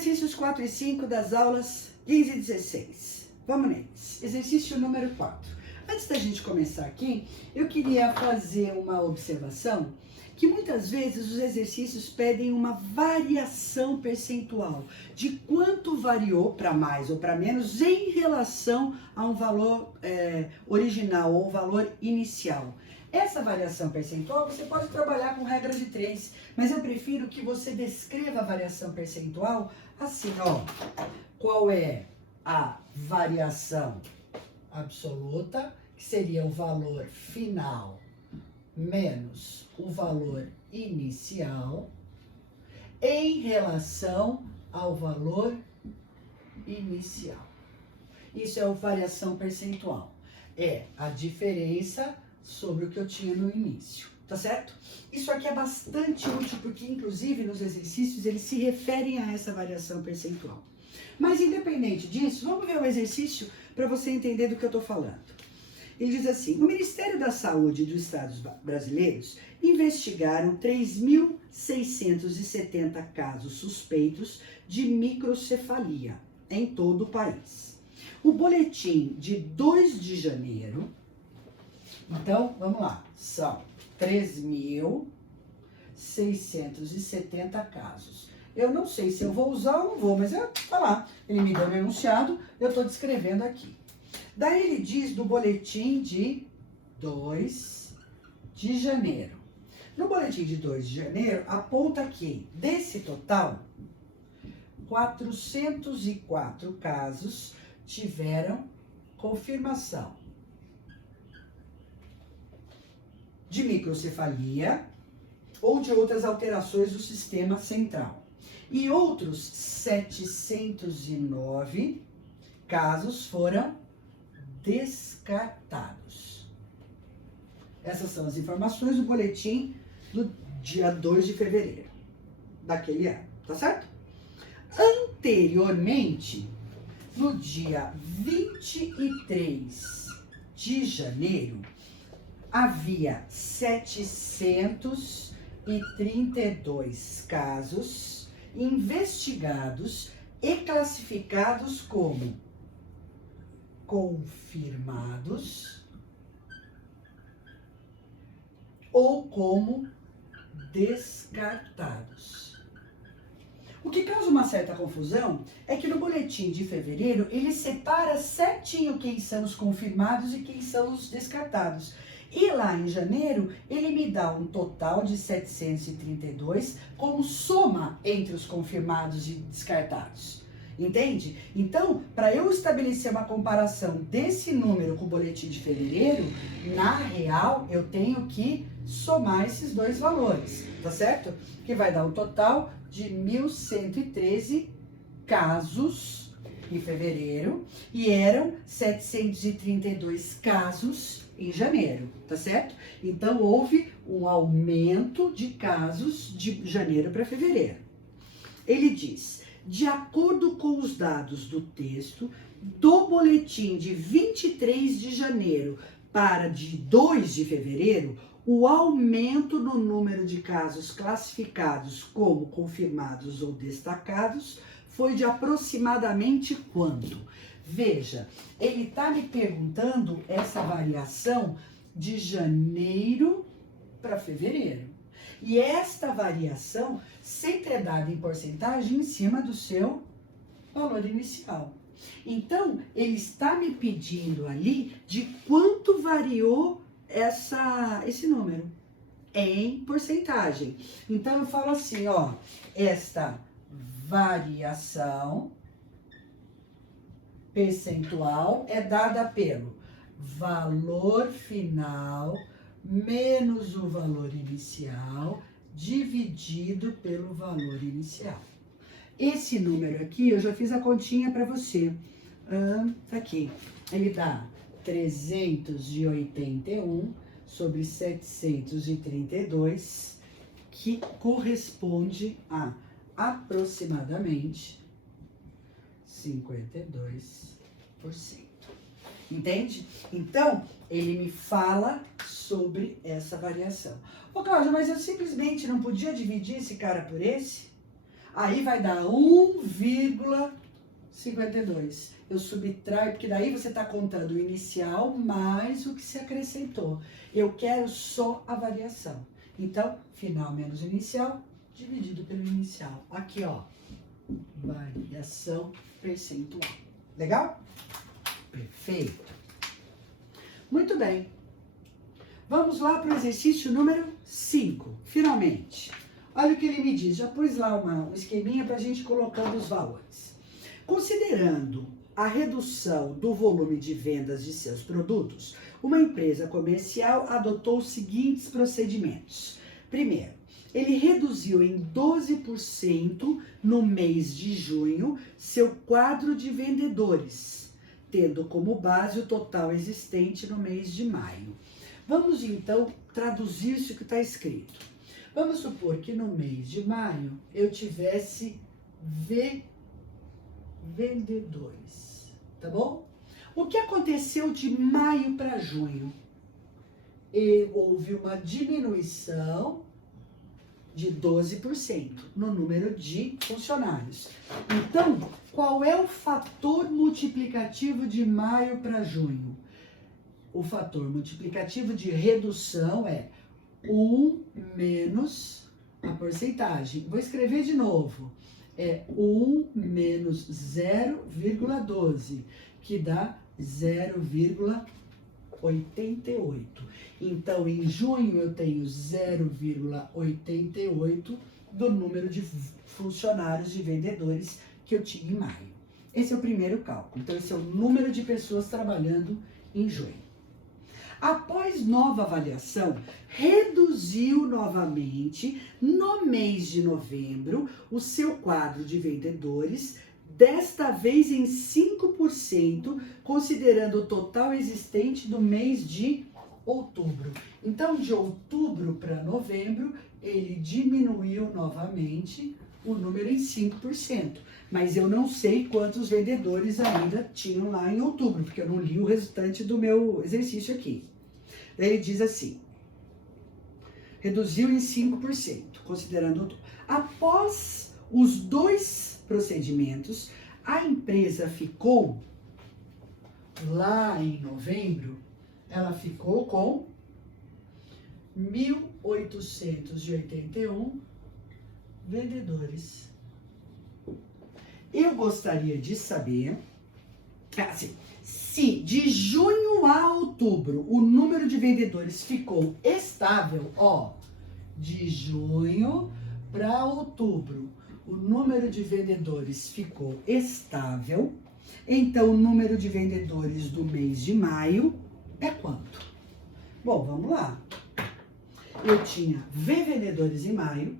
exercícios 4 e 5 das aulas 15 e 16. Vamos neles. Exercício número 4. Antes da gente começar aqui, eu queria fazer uma observação que muitas vezes os exercícios pedem uma variação percentual de quanto variou para mais ou para menos em relação a um valor original ou valor inicial. Essa variação percentual você pode trabalhar com regra de 3, mas eu prefiro que você descreva a variação percentual assim, ó. Qual é a variação absoluta, que seria o valor final menos o valor inicial em relação ao valor inicial. Isso é a variação percentual. É a diferença sobre o que eu tinha no início, tá certo? Isso aqui é bastante útil porque, inclusive, nos exercícios eles se referem a essa variação percentual. Mas, independente disso, vamos ver o exercício para você entender do que eu estou falando. Ele diz assim: o Ministério da Saúde dos Estados brasileiros investigaram 3.670 casos suspeitos de microcefalia em todo o país. O boletim de 2 de janeiro, então, vamos lá, são 3.670 casos. Eu não sei se eu vou usar ou não vou, mas eu vou falar. Ele me deu um enunciado, eu estou descrevendo aqui. Daí ele diz do boletim de 2 de janeiro. No boletim de 2 de janeiro, aponta que, desse total, 404 casos tiveram confirmação de microcefalia ou de outras alterações do sistema central. E outros 709 casos foram descartados. Essas são as informações do boletim do dia 2 de fevereiro daquele ano, tá certo? Anteriormente, no dia 23 de janeiro, havia 732 casos investigados e classificados como confirmados ou como descartados. O que causa uma certa confusão é que no boletim de fevereiro ele separa certinho quem são os confirmados e quem são os descartados. E lá em janeiro, ele me dá um total de 732 como soma entre os confirmados e descartados. Entende? Então, para eu estabelecer uma comparação desse número com o boletim de fevereiro, na real, eu tenho que somar esses dois valores, tá certo? Que vai dar um total de 1.113 casos em fevereiro e eram 732 casos em janeiro, tá certo? Então, houve um aumento de casos de janeiro para fevereiro. Ele diz: de acordo com os dados do texto do boletim de 23 de janeiro para de 2 de fevereiro, o aumento no número de casos classificados como confirmados ou destacados foi de aproximadamente quanto? Veja, ele está me perguntando essa variação de janeiro para fevereiro. E esta variação sempre é dada em porcentagem em cima do seu valor inicial. Então, ele está me pedindo ali de quanto variou esse número em porcentagem. Então, eu falo assim, ó, esta variação percentual é dada pelo valor final menos o valor inicial dividido pelo valor inicial. Esse número aqui, eu já fiz a continha para você. Tá aqui. Ele dá 381 sobre 732, que corresponde a aproximadamente 52%. Entende? Então, ele me fala sobre essa variação. Ô, Cláudia, mas eu simplesmente não podia dividir esse cara por esse? Aí vai dar 1,52. Eu subtraio, porque daí você está contando o inicial mais o que se acrescentou. Eu quero só a variação. Então, final menos inicial, dividido pelo inicial. Aqui, ó, variação percentual. Legal? Perfeito. Muito bem. Vamos lá para o exercício número 5, finalmente. Olha o que ele me diz, já pus lá um esqueminha para a gente colocando os valores. Considerando a redução do volume de vendas de seus produtos, uma empresa comercial adotou os seguintes procedimentos. Primeiro, ele reduziu em 12% no mês de junho seu quadro de vendedores, tendo como base o total existente no mês de maio. Vamos então traduzir isso que está escrito. Vamos supor que no mês de maio eu tivesse vendedores, tá bom? O que aconteceu de maio para junho? Houve uma diminuição de 12% no número de funcionários. Então, qual é o fator multiplicativo de maio para junho? O fator multiplicativo de redução é 1 menos a porcentagem. Vou escrever de novo. É 1 menos 0,12, que dá 0,88. Então, em junho, eu tenho 0,88 do número de funcionários, de vendedores que eu tinha em maio. Esse é o primeiro cálculo. Então, esse é o número de pessoas trabalhando em junho. Após nova avaliação, reduziu novamente, no mês de novembro, o seu quadro de vendedores, desta vez em 5%, considerando o total existente do mês de outubro. Então, de outubro para novembro, ele diminuiu novamente o número em 5%. Mas eu não sei quantos vendedores ainda tinham lá em outubro, porque eu não li o restante do meu exercício aqui. Daí ele diz assim, reduziu em 5%, considerando outubro. Após os dois procedimentos, a empresa ficou, lá em novembro, ela ficou com 1.881 vendedores. Eu gostaria de saber, assim, se de junho a outubro o número de vendedores ficou estável, ó, de junho para outubro o número de vendedores ficou estável, então o número de vendedores do mês de maio é quanto? Bom, vamos lá. Eu tinha V vendedores em maio,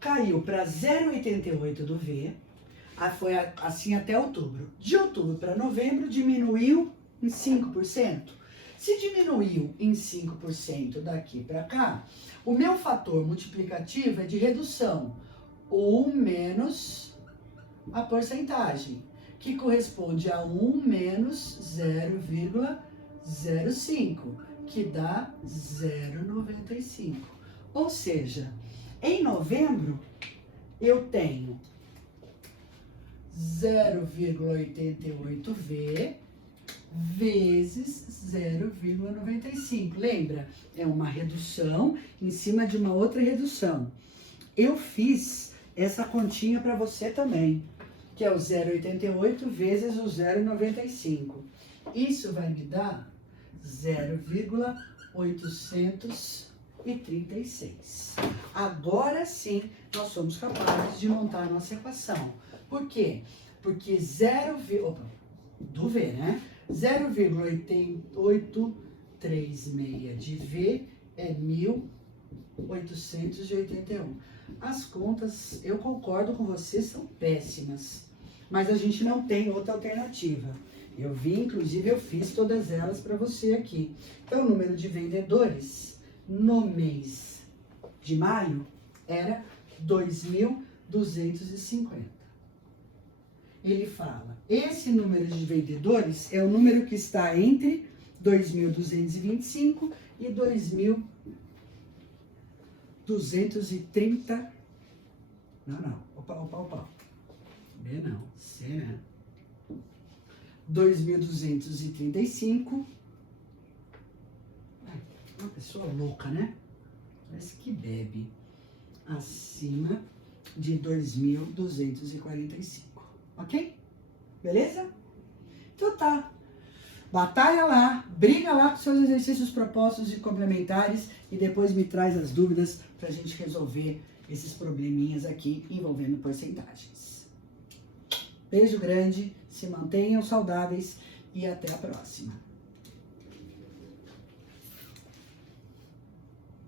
caiu para 0,88 do V, foi assim até outubro. De outubro para novembro diminuiu em 5%. Se diminuiu em 5% daqui para cá, o meu fator multiplicativo é de redução, 1 menos a porcentagem, que corresponde a 1 menos 0,05, que dá 0,95. Ou seja, em novembro eu tenho 0,88V vezes 0,95. Lembra? É uma redução em cima de uma outra redução. Eu fiz essa continha para você também, que é o 0,88 vezes o 0,95. Isso vai me dar 0,836. Agora sim, nós somos capazes de montar a nossa equação. Por quê? Porque do V, né? 0,8836 de V é 1.881. As contas, eu concordo com você, são péssimas. Mas a gente não tem outra alternativa. Eu vi, inclusive, eu fiz todas elas para você aqui. Então, o número de vendedores no mês de maio era 2.250. Ele fala, esse número de vendedores é o número que está entre 2.225 e 2.230. pau. B não, C né? 2.235. Uma pessoa louca, né? Parece que bebe. Acima de 2.245. Ok? Beleza? Então tá. Batalha lá, briga lá com seus exercícios propostos e complementares e depois me traz as dúvidas pra gente resolver esses probleminhas aqui envolvendo porcentagens. Beijo grande, se mantenham saudáveis e até a próxima.